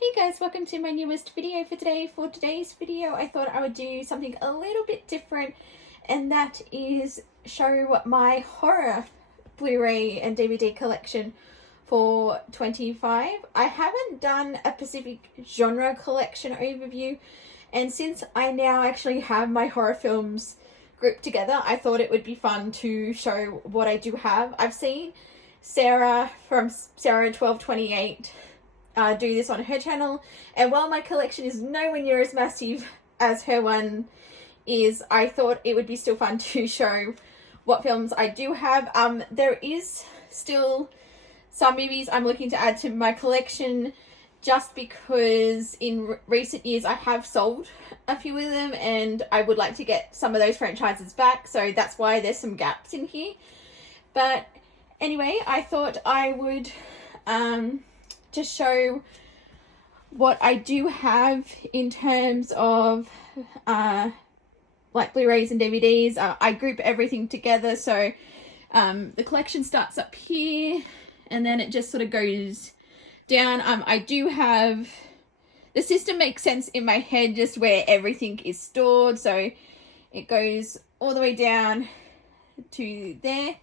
Hey guys, welcome to my newest video for today. For today's video, I thought I would do something a little bit different, and that is show my horror Blu-ray and DVD collection for 25. I haven't done a specific genre collection overview, and since I now actually have my horror films grouped together, I thought it would be fun to show what I do have. I've seen Sarah from Sarah1228 do this on her channel, and while my collection is nowhere near as massive as her one is, I thought it would be still fun to show what films I do have. There is still some movies I'm looking to add to my collection, just because in recent years I have sold a few of them and I would like to get some of those franchises back, so that's why there's some gaps in here. But anyway, I thought I would just show what I do have in terms of like Blu-rays and DVDs. I group everything together, so the collection starts up here and then it just sort of goes down. I do have, the system makes sense in my head just where everything is stored, so it goes all the way down to there.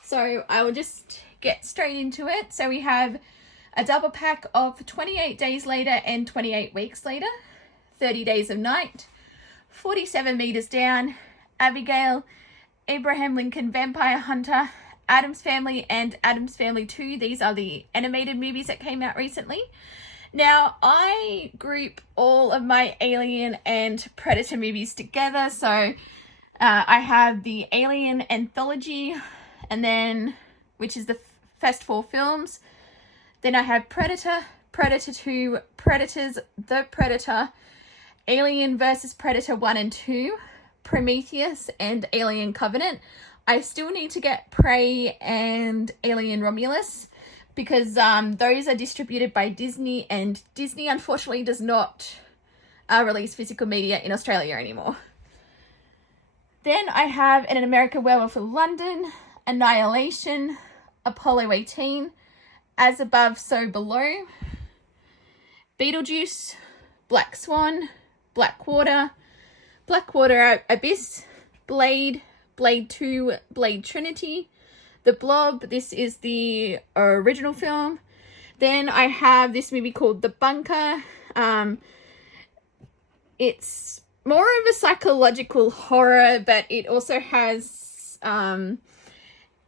So I will just get straight into it. So we have a double pack of 28 Days Later and 28 Weeks Later, 30 Days of Night, 47 Meters Down, Abigail, Abraham Lincoln Vampire Hunter, Addams Family, and Addams Family 2. These are the animated movies that came out recently. Now, I group all of my Alien and Predator movies together. So I have the Alien Anthology, and then, which is the first 4 films. Then I have Predator, Predator 2, Predators, The Predator, Alien vs. Predator 1 and 2, Prometheus, and Alien Covenant. I still need to get Prey and Alien Romulus, because those are distributed by Disney, and Disney unfortunately does not release physical media in Australia anymore. Then I have An American Werewolf in London, Annihilation, Apollo 18, As Above, So Below, Beetlejuice, Black Swan, Blackwater, Blackwater Abyss, Blade, Blade 2, Blade Trinity, The Blob. This is the original film. Then I have this movie called The Bunker. It's more of a psychological horror, but it also has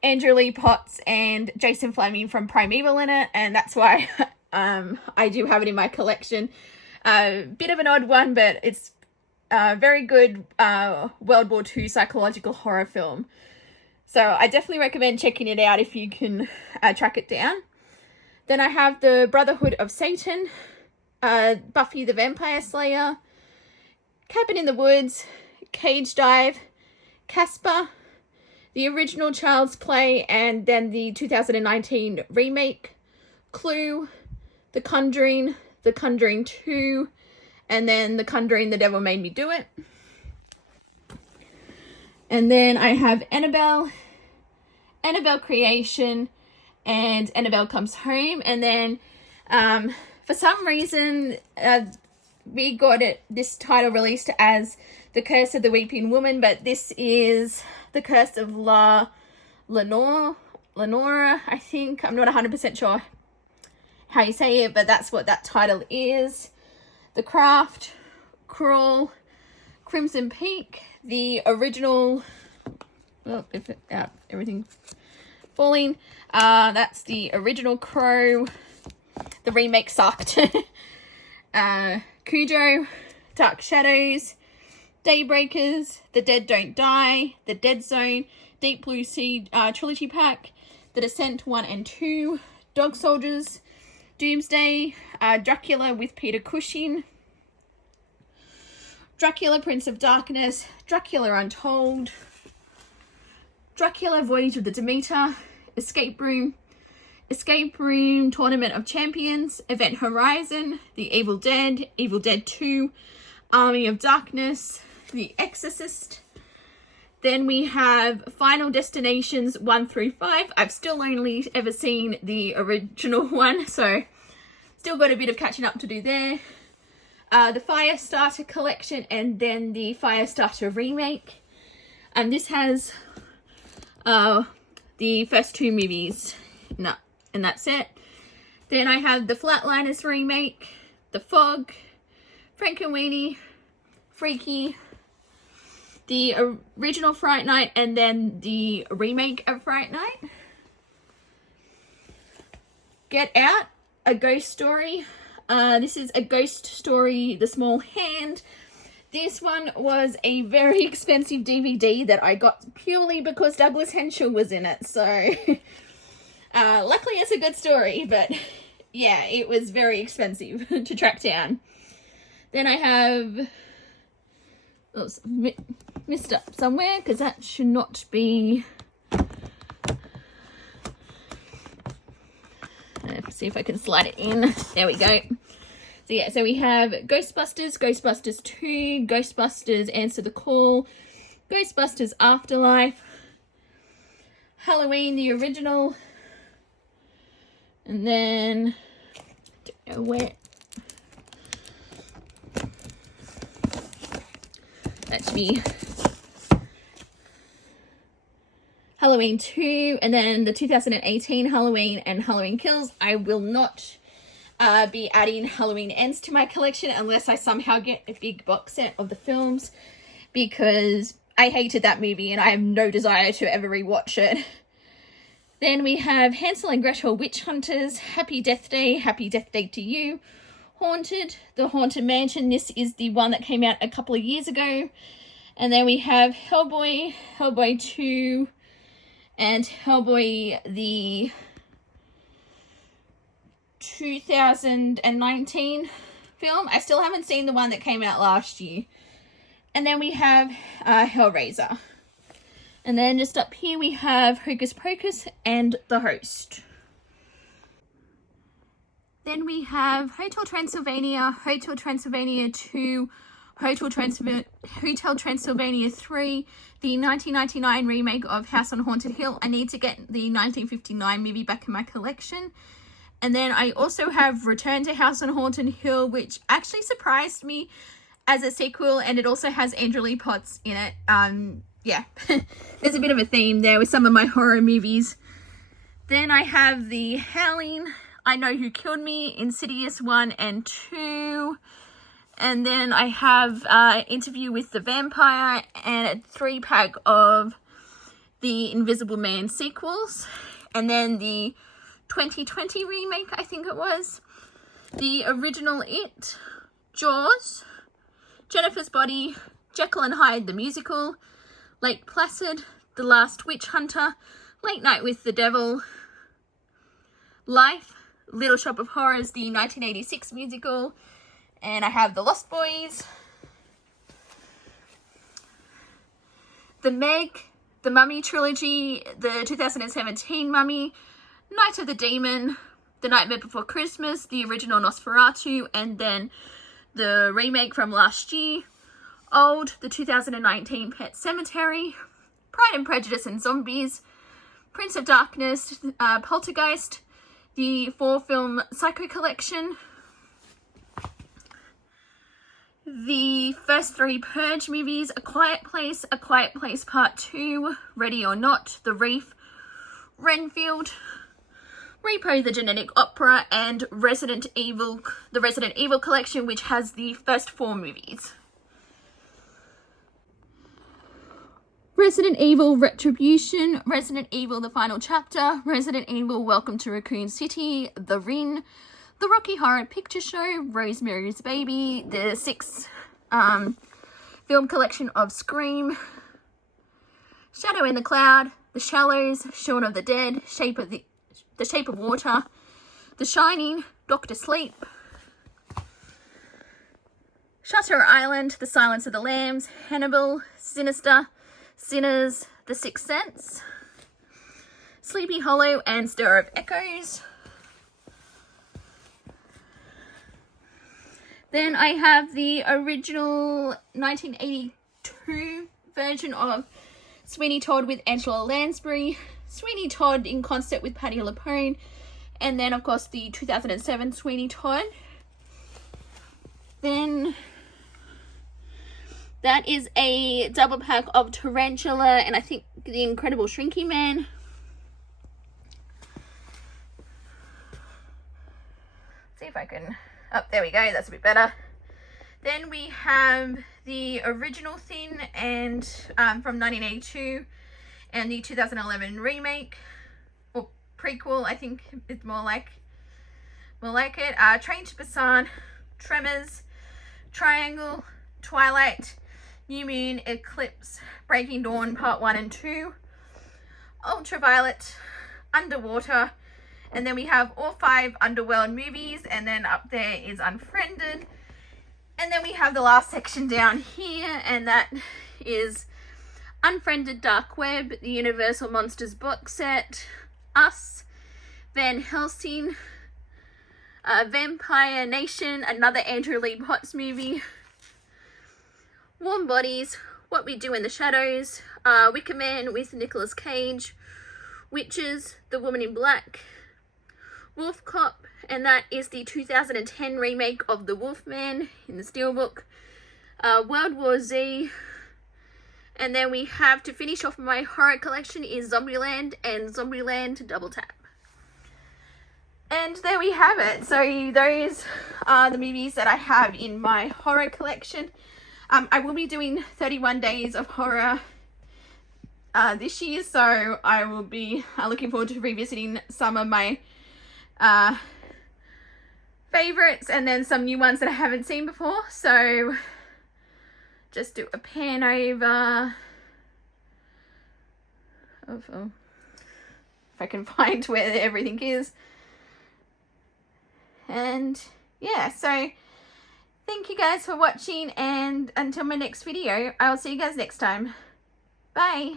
Andrew Lee Potts and Jason Fleming from Primeval in it, and that's why I do have it in my collection. Bit of an odd one, but it's a very good World War II psychological horror film. So I definitely recommend checking it out if you can track it down. Then I have The Brotherhood of Satan, Buffy the Vampire Slayer, Cabin in the Woods, Cage Dive, Casper, the original Child's Play, and then the 2019 remake, Clue, The Conjuring 2, and then The Conjuring, The Devil Made Me Do It. And then I have Annabelle, Annabelle Creation, and Annabelle Comes Home. And then for some reason we got this title released as The Curse of the Weeping Woman, but this is The Curse of Lenora, I think. I'm not 100% sure how you say it, but that's what that title is. The Craft, Crawl, Crimson Peak, the original, everything falling. That's the original Crow. The remake sucked. Cujo, Dark Shadows, Daybreakers, The Dead Don't Die, The Dead Zone, Deep Blue Sea Trilogy Pack, The Descent 1 and 2, Dog Soldiers, Doomsday, Dracula with Peter Cushing, Dracula Prince of Darkness, Dracula Untold, Dracula Voyage of the Demeter, Escape Room Tournament of Champions, Event Horizon, The Evil Dead 2, Army of Darkness, The Exorcist. Then we have Final Destinations 1 through 5. I've still only ever seen the original one, so Still got a bit of catching up to do there. The Firestarter collection, and then the Firestarter remake. And this has the first 2 movies in that set. Then I have the Flatliners remake, The Fog, Frankenweenie, Freaky, the original Fright Night, and then the remake of Fright Night. Get Out, A Ghost Story. This is A Ghost Story, The Small Hand. This one was a very expensive DVD that I got purely because Douglas Henshall was in it. So, luckily it's a good story, but yeah, it was very expensive to track down. Then I have... Oh, missed up somewhere, because that should not be... Let's see if I can slide it in. There we go. So yeah, so we have Ghostbusters, Ghostbusters 2, Ghostbusters Answer the Call, Ghostbusters Afterlife, Halloween the original, and then I don't know where. That should be Halloween 2, and then the 2018 Halloween and Halloween Kills. I will not be adding Halloween Ends to my collection unless I somehow get a big box set of the films, because I hated that movie and I have no desire to ever rewatch it. Then we have Hansel and Gretel Witch Hunters, Happy Death Day to You, Haunted, The Haunted Mansion. This is the one that came out a couple of years ago. And then we have Hellboy, Hellboy 2, and Hellboy the 2019 film. I still haven't seen the one that came out last year. And then we have Hellraiser. And then just up here we have Hocus Pocus and The Host. Then we have Hotel Transylvania, Hotel Transylvania 2, Hotel Transylvania 3, the 1999 remake of House on Haunted Hill. I need to get the 1959 movie back in my collection. And then I also have Return to House on Haunted Hill, which actually surprised me as a sequel, and it also has Andrew Lee Potts in it. Yeah, there's a bit of a theme there with some of my horror movies. Then I have the Howling, I Know Who Killed Me, Insidious 1 and 2. And then I have Interview with the Vampire and a 3-pack of the Invisible Man sequels. And then the 2020 remake, I think it was. The original It, Jaws, Jennifer's Body, Jekyll and Hyde the musical, Lake Placid, The Last Witch Hunter, Late Night with the Devil, Life, Little Shop of Horrors, the 1986 musical, and I have The Lost Boys, The Meg, The Mummy Trilogy, the 2017 Mummy, Night of the Demon, The Nightmare Before Christmas, the original Nosferatu, and then the remake from last year, Old, the 2019 Pet Sematary, Pride and Prejudice and Zombies, Prince of Darkness, Poltergeist, the 4-film Psycho Collection, the first 3 Purge movies, A Quiet Place Part 2, Ready or Not, The Reef, Renfield, Repo the Genetic Opera, and Resident Evil, the Resident Evil collection, which has the first 4 movies. Resident Evil Retribution, Resident Evil The Final Chapter, Resident Evil Welcome to Raccoon City, The Ring, The Rocky Horror Picture Show, Rosemary's Baby, the 6 film collection of Scream, Shadow in the Cloud, The Shallows, Shaun of the Dead, The Shape of Water, The Shining, Doctor Sleep, Shutter Island, The Silence of the Lambs, Hannibal, Sinister, Sinners, The Sixth Sense, Sleepy Hollow, and Stir of Echoes. Then I have the original 1982 version of Sweeney Todd with Angela Lansbury, Sweeney Todd in concert with Patti LuPone, And then of course the 2007 Sweeney Todd. Then that is a double pack of Tarantula and I think the Incredible Shrinking Man. See if I can, oh, there we go, that's a bit better. Then we have the original Thin and from 1982 and the 2011 remake or prequel, I think it's more like it. Train to Busan, Tremors, Triangle, Twilight, New Moon, Eclipse, Breaking Dawn Part 1 and 2, Ultraviolet, Underwater, and then we have all 5 Underworld movies, and then up there is Unfriended. And then we have the last section down here, and that is Unfriended, Dark Web, the Universal Monsters box set, Us, Van Helsing, Vampire Nation, another Andrew Lee Potts movie, Warm Bodies, What We Do in the Shadows, Wicker Man with Nicolas Cage, Witches, The Woman in Black, Wolf Cop, and that is the 2010 remake of The Wolfman in the Steelbook, World War Z, and then we have, to finish off my horror collection, is Zombieland and Zombieland Double Tap. And there we have it. So those are the movies that I have in my horror collection. I will be doing 31 days of horror this year, so I will be looking forward to revisiting some of my favorites and then some new ones that I haven't seen before. So just do a pan over of if I can find where everything is. And yeah, so thank you guys for watching, and until my next video, I'll see you guys next time. Bye.